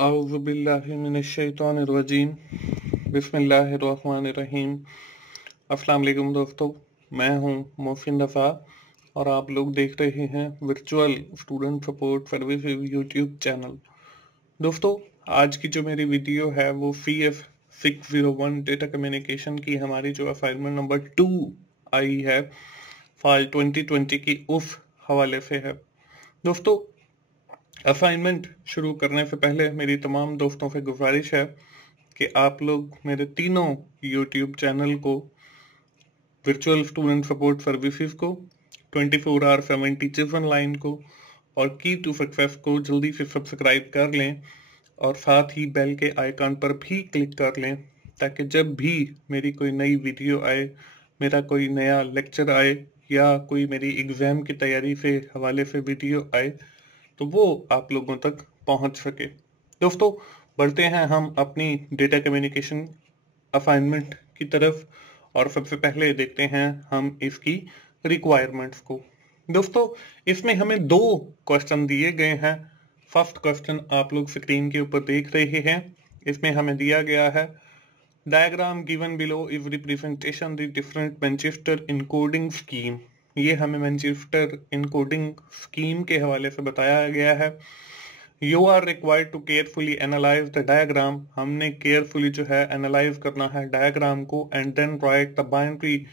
औज़ुबिल्लाहिमिनश्शैतानिर्रजीम बिस्मिल्लाहिर्रहमानिर्रहीम। अस्सलाम वालेकुम दोस्तों, मैं हूं मोहसिन रफ़ा और आप लोग देख रहे हैं virtual student support service YouTube channel. दोस्तों, आज की जो मेरी वीडियो है वो CF 601 डेटा कम्युनिकेशन की हमारी जो असाइनमेंट नंबर 2 आई है फाइल 2020 की, उस हवाले से है। दोस्तों, असाइनमेंट शुरू करने से पहले मेरी तमाम दोस्तों से गुजारिश है कि आप लोग मेरे तीनों यूट्यूब चैनल को, वर्चुअल स्टूडेंट सपोर्ट सर्विसेज को, 24/7 टीचर्स ऑनलाइन को और की टू सक्सेस को जल्दी से सब्सक्राइब कर लें और साथ ही बेल के आइकन पर भी क्लिक कर लें, ताकि जब भी मेरी कोई नई वीडियो आए, मेरा कोई नया लेक्चर आए या कोई मेरी एग्ज़ाम की तैयारी से हवाले से वीडियो आए तो वो आप लोगों तक पहुंच सके। दोस्तों, बढ़ते हैं हम अपनी डेटा कम्युनिकेशन असाइनमेंट की तरफ और सबसे पहले देखते हैं हम इसकी रिक्वायरमेंट्स को। दोस्तों, इसमें हमें 2 क्वेश्चन दिए गए हैं। फर्स्ट क्वेश्चन आप लोग स्क्रीन के ऊपर देख रहे हैं। इसमें हमें दिया गया है diagram given below is representation the different Manchester encoding scheme. ये हमें मैनचेस्टर इनकोडिंग स्कीम के हवाले से बताया गया है। You are required to carefully analyse the diagram. हमने केयरफुली जो है एनालाइज करना है डायग्राम को and then write the binary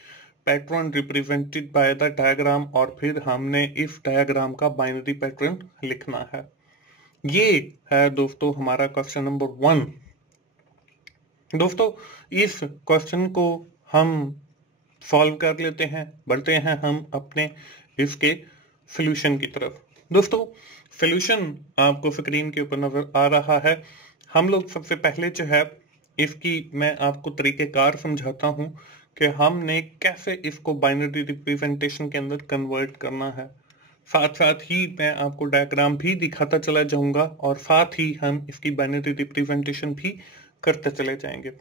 pattern represented by the diagram, और फिर हमने इस डायग्राम का बाइनरी पैटर्न लिखना है। ये है दोस्तों हमारा क्वेश्चन नंबर 1। दोस्तों, इस क्वेश्चन को हम सॉल्व कर लेते हैं। बढ़ते हैं हम अपने इसके सॉल्यूशन की तरफ। दोस्तों, सॉल्यूशन आपको स्क्रीन के ऊपर नजर आ रहा है। हम लोग सबसे पहले जो है इसकी मैं आपको तरीकेकार समझाता हूं कि हमने कैसे इसको बाइनरी रिप्रेजेंटेशन के अंदर कन्वर्ट करना है। साथ साथ ही मैं आपको डायग्राम भी दिखाता चला जाऊंगा और साथ ही हम इसकी बाइनरी रिप्रेजेंटेशन भी करते चले जाएंगे।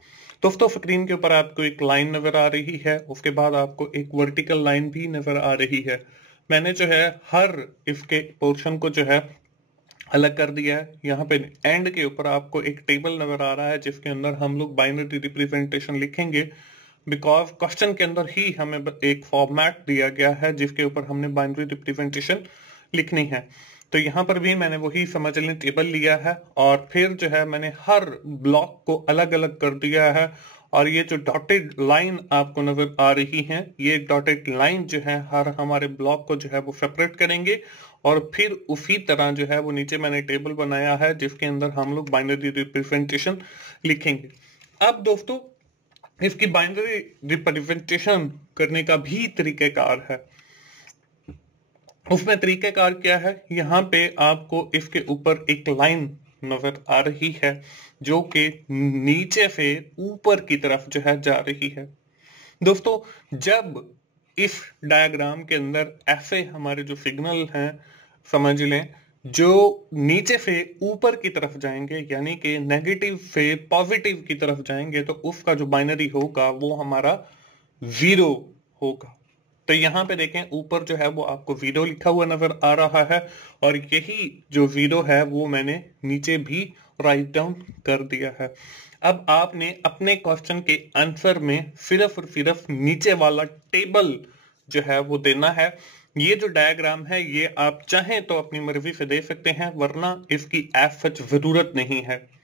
दोस्तों, स्क्रीन के ऊपर आपको एक लाइन नजर आ रही है, उसके बाद आपको एक वर्टिकल लाइन भी नजर आ रही है। मैंने जो है हर इसके पोर्शन को जो है अलग कर दिया है। यहाँ पे एंड के ऊपर आपको एक टेबल नजर आ रहा है जिसके अंदर हम लोग बाइनरी रिप्रेजेंटेशन लिखेंगे, बिकॉज क्वेश्चन के अंदर ही हमें एक फॉर्मेट दिया गया है जिसके ऊपर हमने बाइनरी रिप्रेजेंटेशन लिखनी है। तो यहाँ पर भी मैंने वही समझ लें टेबल लिया है और फिर जो है मैंने हर ब्लॉक को अलग अलग कर दिया है। और ये जो डॉटेड लाइन आपको नजर आ रही है, ये डॉटेड लाइन जो है हर हमारे ब्लॉक को जो है वो सेपरेट करेंगे और फिर उसी तरह जो है वो नीचे मैंने टेबल बनाया है जिसके अंदर हम लोग बाइनरी रिप्रेजेंटेशन लिखेंगे। अब दोस्तों, इसकी बाइनरी रिप्रेजेंटेशन करने का भी तरीकेकार है। उसमें तरीकेकार क्या है, यहाँ पे आपको इसके ऊपर एक लाइन नजर आ रही है जो कि नीचे से ऊपर की तरफ जो है जा रही है। दोस्तों, जब इस डायग्राम के अंदर ऐसे हमारे जो सिग्नल हैं, समझ लें, जो नीचे से ऊपर की तरफ जाएंगे यानी कि नेगेटिव से पॉजिटिव की तरफ जाएंगे, तो उसका जो बाइनरी होगा वो हमारा 0 होगा। तो यहाँ पे देखें, ऊपर जो है वो आपको 0 लिखा हुआ नजर आ रहा है और यही जो 0 है वो मैंने नीचे भी राइट डाउन कर दिया है। अब आपने अपने क्वेश्चन के आंसर में सिर्फ और सिर्फ नीचे वाला टेबल जो है वो देना है। ये जो डायग्राम है ये आप चाहें तो अपनी मर्जी से दे सकते हैं, वरना इसकी एज सच जरूरत नहीं है।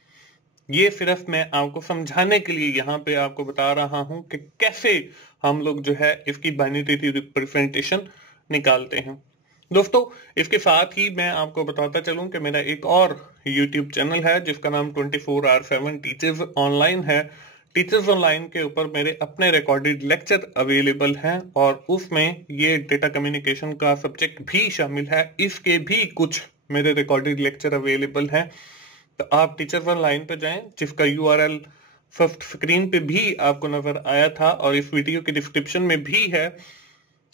ये सिर्फ मैं आपको समझाने के लिए यहाँ पे आपको बता रहा हूं कि कैसे हम लोग जो है इसकी बाइनरी रिप्रेजेंटेशन निकालते हैं। दोस्तों, इसके साथ ही मैं आपको बताता चलूं कि मेरा एक और YouTube चैनल है जिसका नाम 24/7 टीचर्स ऑनलाइन है। टीचर्स ऑनलाइन के ऊपर मेरे अपने रिकॉर्डेड लेक्चर अवेलेबल हैं और उसमें ये डेटा कम्युनिकेशन का सब्जेक्ट भी शामिल है। इसके भी कुछ मेरे रिकॉर्डेड लेक्चर अवेलेबल हैं। तो आप टीचर ऑनलाइन पे जाएं, जिसका URL फर्स्ट स्क्रीन पे भी आपको नजर आया था और इस वीडियो के डिस्क्रिप्शन में भी है,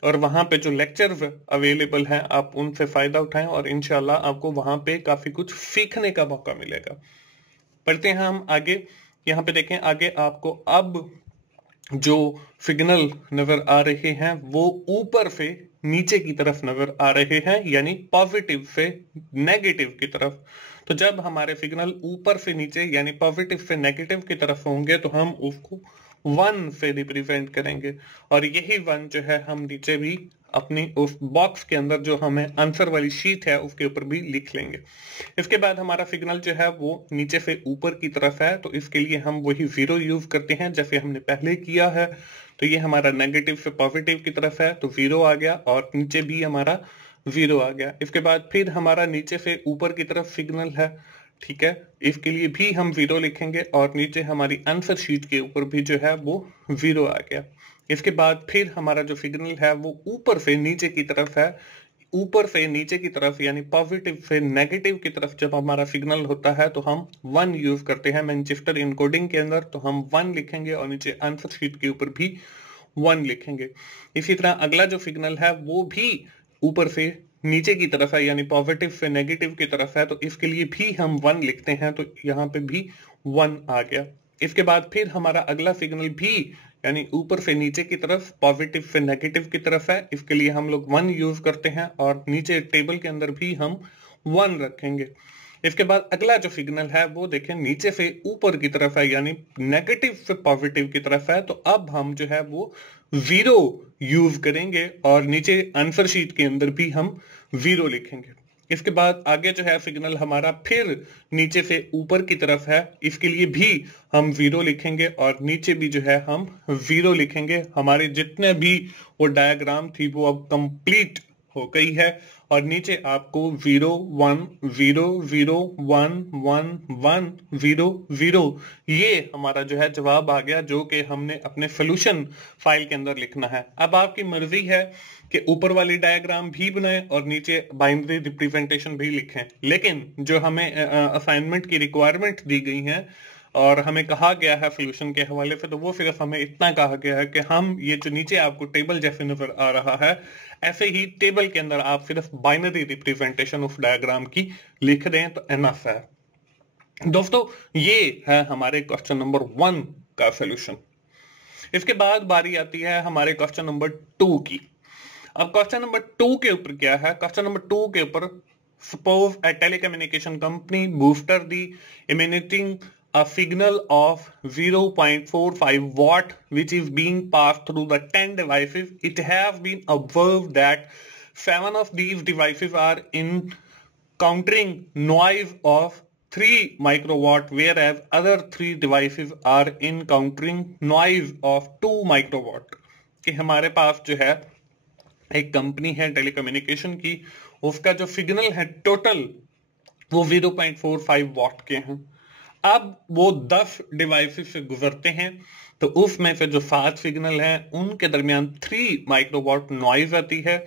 और वहां पे जो लेक्चर्स अवेलेबल हैं आप उनसे फायदा उठाएं और इंशाल्लाह आपको वहां पे काफी कुछ सीखने का मौका मिलेगा। पढ़ते हैं हम आगे। यहाँ पे देखें, आगे आपको अब जो सिग्नल नजर आ रहे हैं वो ऊपर से नीचे की तरफ नजर आ रहे हैं, यानी पॉजिटिव से नेगेटिव की तरफ। तो जब हमारे सिग्नल ऊपर से नीचे यानी पॉजिटिव से नेगेटिव की तरफ होंगे तो हम उसको 1 से रिप्रेजेंट करेंगे, और यही 1 जो है हम नीचे भी अपनी उस बॉक्स के अंदर जो हमें आंसर वाली शीट है उसके ऊपर भी लिख लेंगे। इसके बाद हमारा सिग्नल जो है वो नीचे से ऊपर की तरफ है, तो इसके लिए हम वही 0 यूज करते हैं जैसे हमने पहले किया है। तो ये हमारा नेगेटिव से पॉजिटिव की तरफ है, तो 0 आ गया, और नीचे भी हमारा 0 आ गया। इसके बाद फिर हमारा नीचे से ऊपर की तरफ सिग्नल है, ठीक है, इसके लिए भी हम 0 लिखेंगे, और नीचे हमारी आंसर शीट के ऊपर भी जो है वो 0 आ गया। इसके बाद फिर हमारा जो सिग्नल है वो ऊपर से नीचे की तरफ है, ऊपर से नीचे की तरफ यानी पॉजिटिव से नेगेटिव की तरफ जब हमारा सिग्नल होता है तो हम 1 यूज करते हैं मैनचेस्टर इनकोडिंग के अंदर, तो हम 1 लिखेंगे और नीचे आंसर शीट के ऊपर भी 1 लिखेंगे। इसी तरह अगला जो सिग्नल है वो भी ऊपर से नीचे की तरफ है यानी पॉजिटिव से नेगेटिव की तरफ है, तो इसके लिए भी हम 1 लिखते हैं, तो यहाँ पे भी 1 आ गया। इसके बाद फिर हमारा अगला सिग्नल भी यानी ऊपर से नीचे की तरफ पॉजिटिव से नेगेटिव की तरफ है, इसके लिए हम लोग 1 यूज करते हैं, और नीचे टेबल के अंदर भी हम 1 रखेंगे। इसके बाद अगला जो सिग्नल है वो देखें नीचे से ऊपर की तरफ है यानी नेगेटिव से पॉजिटिव की तरफ है, तो अब हम जो है वो 0 यूज करेंगे, और नीचे आंसर शीट के अंदर भी हम 0 लिखेंगे। इसके बाद आगे जो है सिग्नल हमारा फिर नीचे से ऊपर की तरफ है, इसके लिए भी हम 0 लिखेंगे, और नीचे भी जो है हम 0 लिखेंगे। हमारे जितने भी वो डायग्राम थी वो अब कंप्लीट हो गई है, और नीचे आपको 0 1 0 0 1 1 1 0 0 ये हमारा जो है जवाब आ गया, जो कि हमने अपने सोल्यूशन फाइल के अंदर लिखना है। अब आपकी मर्जी है कि ऊपर वाली डायग्राम भी बनाएं और नीचे बाइनरी रिप्रेजेंटेशन भी लिखें, लेकिन जो हमें असाइनमेंट की रिक्वायरमेंट दी गई है और हमें कहा गया है सोल्यूशन के हवाले से, तो वो सिर्फ हमें इतना कहा गया है कि हम ये जो नीचे आपको टेबल जैसे नजर आ रहा है ऐसे ही टेबल के अंदर आप सिर्फ बाइनरी रिप्रेजेंटेशन ऑफ डायग्राम की लिख दें तो एनफ है। दोस्तों ये है हमारे क्वेश्चन नंबर 1 का सोल्यूशन। इसके बाद बारी आती है हमारे क्वेश्चन नंबर 2 की। अब क्वेश्चन नंबर 2 के ऊपर क्या है? क्वेश्चन नंबर 2 के ऊपर suppose a telecommunication company booster the emanating a signal of 0.45 watt which is being passed through the 10 devices. It has been observed that 7 of these devices are encountering noise of 3 microwatt, whereas other 3 devices are encountering noise of 2 microwatt। कि हमारे पास जो है एक company है telecommunication की, उसका जो signal है टोटल वो 0.45 वॉट के हैं। अब वो 10 डिवाइसेस से गुजरते हैं, तो उसमें से जो 7 सिग्नल हैं उनके दरमियान 3 माइक्रोवॉट नॉइज आती है,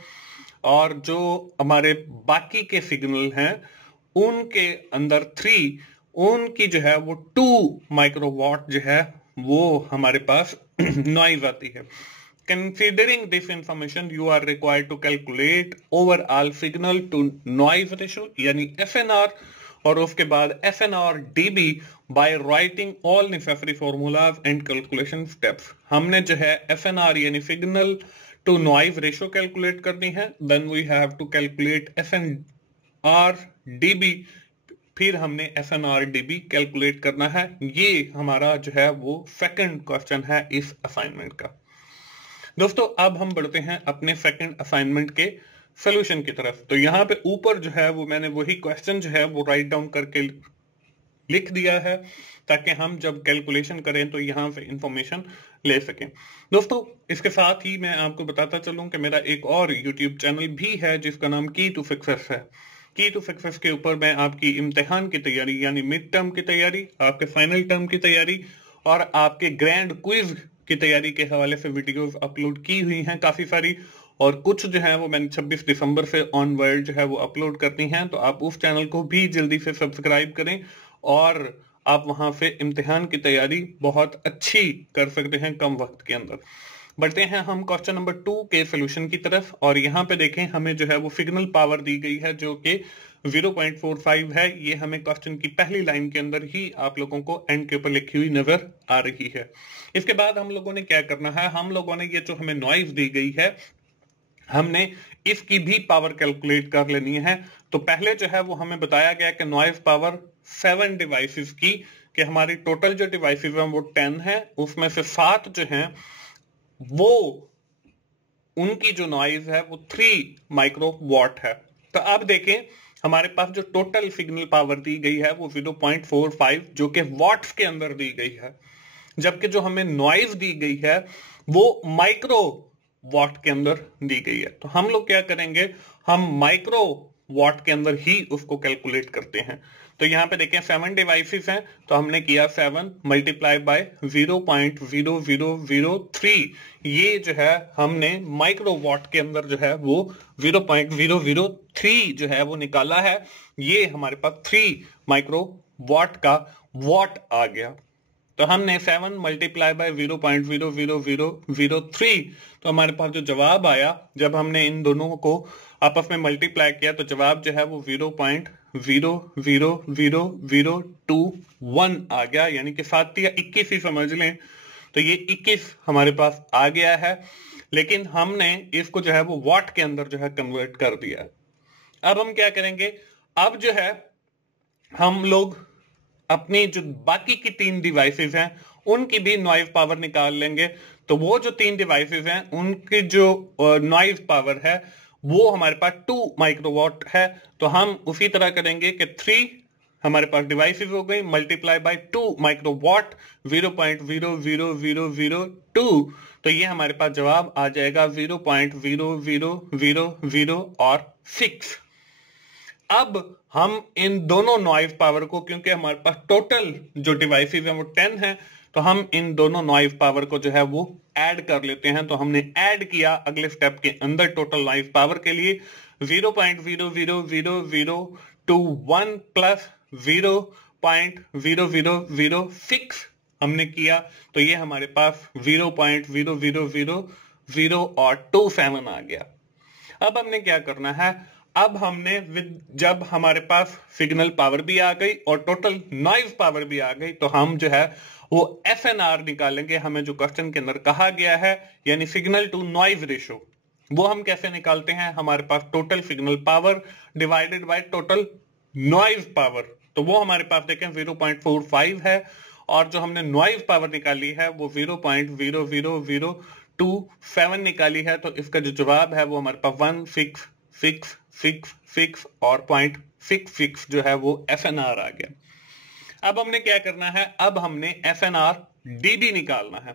और जो हमारे बाकी के सिग्नल हैं उनके अंदर 3 उनकी जो है वो 2 माइक्रोवॉट जो है वो हमारे पास नॉइज आती है। Considering this information, you are required to calculate overall signal to noise ratio यानी FNR, और उसके बाद FNR dB by writing all necessary formulas and calculation steps। हमने जो है FNR यानी signal to noise ratio calculate करनी है, then we have to calculate FNR dB, फिर हमने FNR dB कैलकुलेट करना है। ये हमारा जो है वो सेकंड क्वेश्चन है इस असाइनमेंट का। दोस्तों अब हम बढ़ते हैं अपने सेकंड असाइनमेंट के सॉल्यूशन की तरफ। तो यहाँ पे ऊपर जो है वो मैंने वही क्वेश्चन जो है वो राइट डाउन करके लिख दिया है, ताकि हम जब कैलकुलेशन करें तो यहाँ से इंफॉर्मेशन ले सकें। दोस्तों इसके साथ ही मैं आपको बताता चलूं कि मेरा एक और यूट्यूब चैनल भी है जिसका नाम की टू सक्सेस है। की टू सक्सेस के ऊपर मैं आपकी इम्तिहान की तैयारी यानी मिड टर्म की तैयारी, आपके फाइनल टर्म की तैयारी और आपके ग्रैंड क्विज की तैयारी के हवाले से वीडियोस अपलोड की हुई हैं काफी सारी, और कुछ जो है वो मैंने 26 दिसंबर से ऑनवर्ड जो है वो अपलोड करनी है। तो आप उस चैनल को भी जल्दी से सब्सक्राइब करें और आप वहां से इम्तिहान की तैयारी बहुत अच्छी कर सकते हैं कम वक्त के अंदर। बढ़ते हैं हम क्वेश्चन नंबर 2 के सोल्यूशन की तरफ, और यहाँ पे देखें हमें जो है वो सिग्नल पावर दी गई है जो कि 0.45 है। ये हमें क्वेश्चन की पहली लाइन के अंदर ही आप लोगों को एंड के ऊपर लिखी हुई नजर आ रही है। इसके बाद हम लोगों ने क्या करना है, हम लोगों ने ये जो हमें नॉइज दी गई है, हमने इसकी भी पावर कैलकुलेट कर लेनी है। तो पहले जो है वो हमें बताया गया कि नॉइज पावर 7 डिवाइसेस की, कि हमारी टोटल जो डिवाइसेस हैं वो 10 है, उसमें से 7 जो हैं वो उनकी जो नॉइज है वो 3 माइक्रोवाट है। तो अब देखें हमारे पास जो टोटल सिग्नल पावर दी गई है वो 0.45 जो कि वॉट्स के अंदर दी गई है, जबकि जो हमें नॉइज दी गई है वो माइक्रो वॉट के अंदर दी गई है। तो हम लोग क्या करेंगे, हम माइक्रो वॉट के अंदर ही उसको कैलकुलेट करते हैं। तो यहां पे देखें 7 डिवाइसेस हैं, तो हमने किया 7 मल्टीप्लाई बाय 0.0003, ये जो है हमने माइक्रो वॉट के अंदर जो है वो 0.003 जो है वो निकाला है। ये हमारे पास 3 माइक्रो वॉट का वॉट आ गया। तो हमने 7 मल्टीप्लाई बाय 0.00003, तो हमारे पास जो जवाब आया जब हमने इन दोनों को आपस में मल्टीप्लाई किया तो जवाब जो है वो 0.000021 आ गया, यानी कि 7 या 21 ही समझ लें। तो ये 21 हमारे पास आ गया है, लेकिन हमने इसको जो है वो वॉट के अंदर जो है कन्वर्ट कर दिया है। अब हम क्या करेंगे, अब जो है हम लोग अपनी जो बाकी की 3 डिवाइसेस हैं उनकी भी नॉइज पावर निकाल लेंगे। तो वो जो 3 डिवाइसेस हैं उनकी जो नॉइज पावर है वो हमारे पास 2 माइक्रोवाट है। तो हम उसी तरह करेंगे कि 3 हमारे पास डिवाइसेस हो गई मल्टीप्लाई बाय 2 माइक्रोवाट 0.00002, तो ये हमारे पास जवाब आ जाएगा 0.0000 और 6। अब हम इन दोनों नॉइज पावर को, क्योंकि हमारे पास टोटल जो डिवाइसेस हैं वो 10 हैं, तो हम इन दोनों नॉइज पावर को जो है वो ऐड कर लेते हैं। तो हमने ऐड किया अगले स्टेप के अंदर टोटल नॉइज पावर के लिए 0.00001 प्लस 0.0006 हमने किया, तो ये हमारे पास 0.0000 और 27 आ गया। अब हमने क्या करना है, अब हमने जब हमारे पास सिग्नल पावर भी आ गई और टोटल नॉइज पावर भी आ गई, तो हम जो है वो FNR निकालेंगे। हमें जो क्वेश्चन के अंदर कहा गया है, यानी सिग्नल टू नॉइज रेशो, वो हम कैसे निकालते हैं, हमारे पास total signal power divided by total noise power, तो वो हमारे पास देखें 0.45 है, और जो हमने नॉइज पावर निकाली है वो 0.00027 निकाली है। तो इसका जो जवाब है वो हमारे पास 1666 और 0.66 जो है वो FNR आ गया। अब हमने क्या करना है, अब हमने FNR DB निकालना है।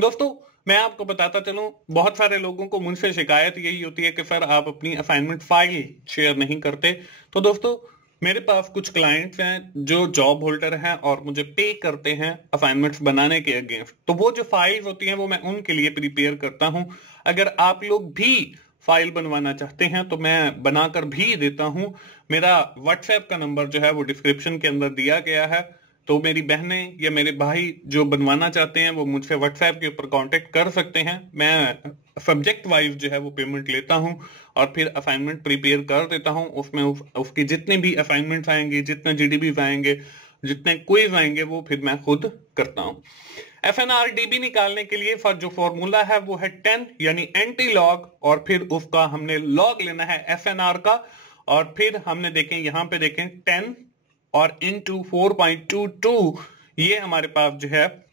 दोस्तों मैं आपको बताता चलूं, बहुत सारे लोगों को मुझसे शिकायत यही होती है कि सर आप अपनी असाइनमेंट फाइल शेयर नहीं करते। तो दोस्तों मेरे पास कुछ क्लाइंट्स हैं जो जॉब होल्डर हैं और मुझे पे करते हैं असाइनमेंट्स बनाने के अगेंस्ट, तो वो जो फाइल्स होती हैं वो मैं उनके लिए प्रिपेयर करता हूं। अगर आप लोग भी फाइल बनवाना चाहते हैं तो मैं बनाकर भी देता हूं। मेरा व्हाट्सएप का नंबर जो है वो डिस्क्रिप्शन के अंदर दिया गया है, तो मेरी बहनें या मेरे भाई जो बनवाना चाहते हैं वो मुझसे व्हाट्सएप के ऊपर कांटेक्ट कर सकते हैं। मैं सब्जेक्ट वाइज जो है वो पेमेंट लेता हूं और फिर असाइनमेंट प्रिपेयर कर देता हूं। उसमें उसकी जितने भी असाइनमेंट्स आएंगे, जितने GDBs आएंगे, जितने क्विज आएंगे, वो फिर मैं खुद करता हूं। FNR DB निकालने के लिए जो फॉर्मूला है वो है 10 यानी एंटी लॉग, और फिर उसका हमने लॉग लेना है FNR का, और फिर हमने देखें यहां पे देखें 10 और इंटू 4.22, ये हमारे पास जो है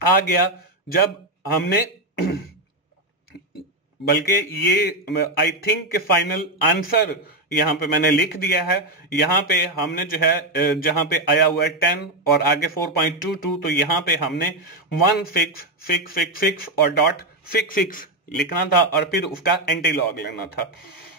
आ गया। जब हमने बल्कि ये आई थिंक के फाइनल आंसर यहां पे मैंने लिख दिया है। यहां पे हमने जो है जहां पे आया हुआ है 10 और आगे 4.22, तो यहां पे हमने 16666 और .66 लिखना था और फिर उसका एंटी लॉग लेना था।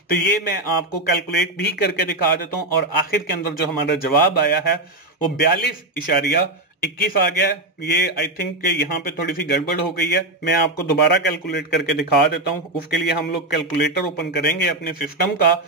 तो ये मैं आपको कैलकुलेट भी करके दिखा देता हूं, और आखिर के अंदर जो हमारा जवाब आया है वो 42.21 आ गया। ये आई थिंक यहाँ पे थोड़ी सी गड़बड़ हो गई है, मैं आपको दोबारा कैलकुलेट करके दिखा देता हूं। उसके लिए हम लोग कैलकुलेटर ओपन करेंगे अपने सिस्टम का,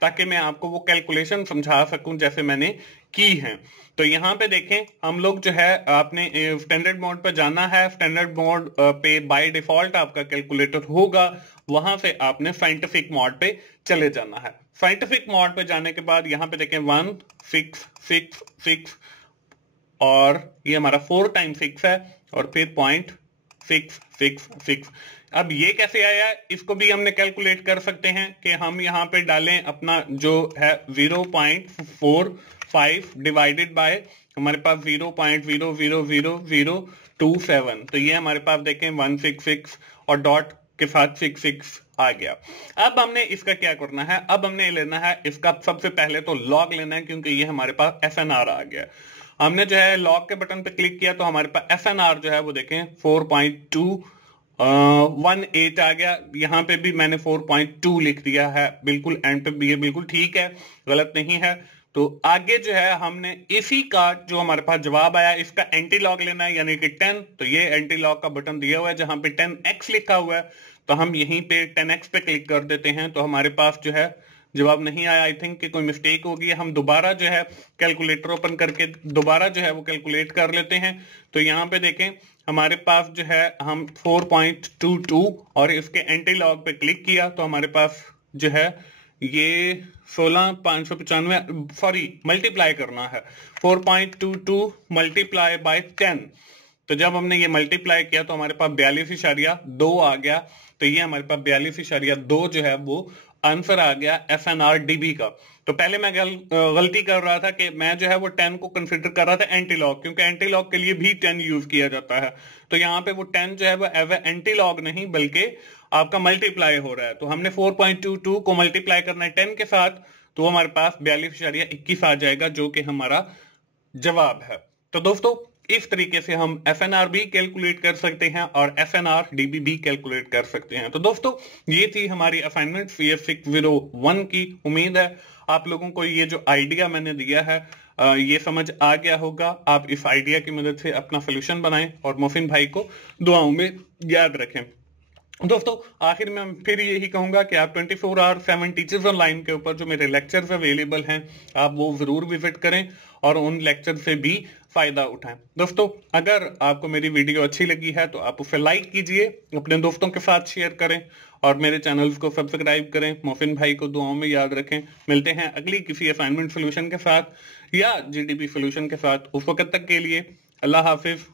ताकि मैं आपको वो कैलकुलेशन समझा सकूं जैसे मैंने की है। तो यहाँ पे देखें हम लोग जो है आपने स्टैंडर्ड मोड पे जाना है। स्टैंडर्ड मोड पे बाय डिफॉल्ट आपका कैलकुलेटर होगा वहां से आपने साइंटिफिक मॉड पे चले जाना है। साइंटिफिक मॉड पे जाने के बाद यहाँ पे देखें 1 6 6 6 और ये हमारा 4 टाइम 6 है और फिर 0.666। अब ये कैसे आया, इसको भी हमने कैलकुलेट कर सकते हैं कि हम यहाँ पे डालें अपना जो है 0.45 डिवाइडेड बाय हमारे पास 0.000027, तो ये हमारे पास देखें 166 और डॉट के साथ 66 आ गया। अब हमने इसका क्या करना है, अब हमने लेना है इसका सबसे पहले तो लॉग लेना है, क्योंकि ये हमारे पास FNR आ गया। हमने जो है लॉग के बटन पे क्लिक किया तो हमारे पास FNR जो है वो देखें 4.218 आ गया। यहाँ पे भी मैंने 4.2 लिख दिया है, बिल्कुल एंड पे भी ये बिल्कुल ठीक है, गलत नहीं है। तो आगे जो है हमने इसी का जो हमारे पास जवाब आया इसका एंटी लॉग लेना है, यानी कि 10। तो ये एंटी लॉग का बटन दिया हुआ है जहां पे 10x लिखा हुआ है, तो हम यहीं पे 10x पे क्लिक कर देते हैं। तो हमारे पास जो है जवाब नहीं आया, आई थिंक कि कोई मिस्टेक होगी। हम दोबारा जो है कैलकुलेटर ओपन करके दोबारा जो है वो कैलकुलेट कर लेते हैं। तो यहाँ पे देखें हमारे पास जो है हम 4.22 और इसके एंटी लॉग पे क्लिक किया तो हमारे पास जो है ये 16,595 सॉरी मल्टीप्लाई करना है 4.22 मल्टीप्लाई बाय 10। तो जब हमने ये मल्टीप्लाई किया तो हमारे पास 42.2 आ गया। तो ये हमारे पास 42.2 जो है वो आंसर आ गया FNR DB का। तो पहले मैं गलती कर रहा था कि मैं जो है वो 10 को कंसिडर कर रहा था एंटी लॉग, क्योंकि एंटी लॉग के लिए भी 10 यूज किया जाता है। तो यहाँ पे वो 10 जो है वो एज एंटी लॉग नहीं बल्कि आपका मल्टीप्लाई हो रहा है। तो हमने 4.22 को मल्टीप्लाई करना है 10 के साथ, तो हमारे पास 42.21 आ जाएगा, जो कि हमारा जवाब है। तो दोस्तों इस तरीके से हम FNR भी कैलकुलेट कर सकते हैं और FNR DB भी कैलकुलेट कर सकते हैं। तो दोस्तों ये थी हमारी असाइनमेंट CS 601 की। उम्मीद है आप लोगों को ये जो आइडिया मैंने दिया है ये समझ आ गया होगा। आप इस आइडिया की मदद से अपना सोल्यूशन बनाएं और मोफिन भाई को दुआओं में याद रखें। दोस्तों आखिर में फिर यही कहूंगा कि आप 24/7 टीचर्स ऑनलाइन के ऊपर जो मेरे लेक्चर्स अवेलेबल हैं आप वो जरूर विजिट करें और उन लेक्चर से भी फायदा उठाएं। दोस्तों अगर आपको मेरी वीडियो अच्छी लगी है तो आप उसे लाइक कीजिए, अपने दोस्तों के साथ शेयर करें और मेरे चैनल्स को सब्सक्राइब करें। मोफिन भाई को दुआओं में याद रखें। मिलते हैं अगली किसी असाइनमेंट सोल्यूशन के साथ या GDP सोल्यूशन के साथ। उस वक्त तक के लिए अल्लाह हाफिज।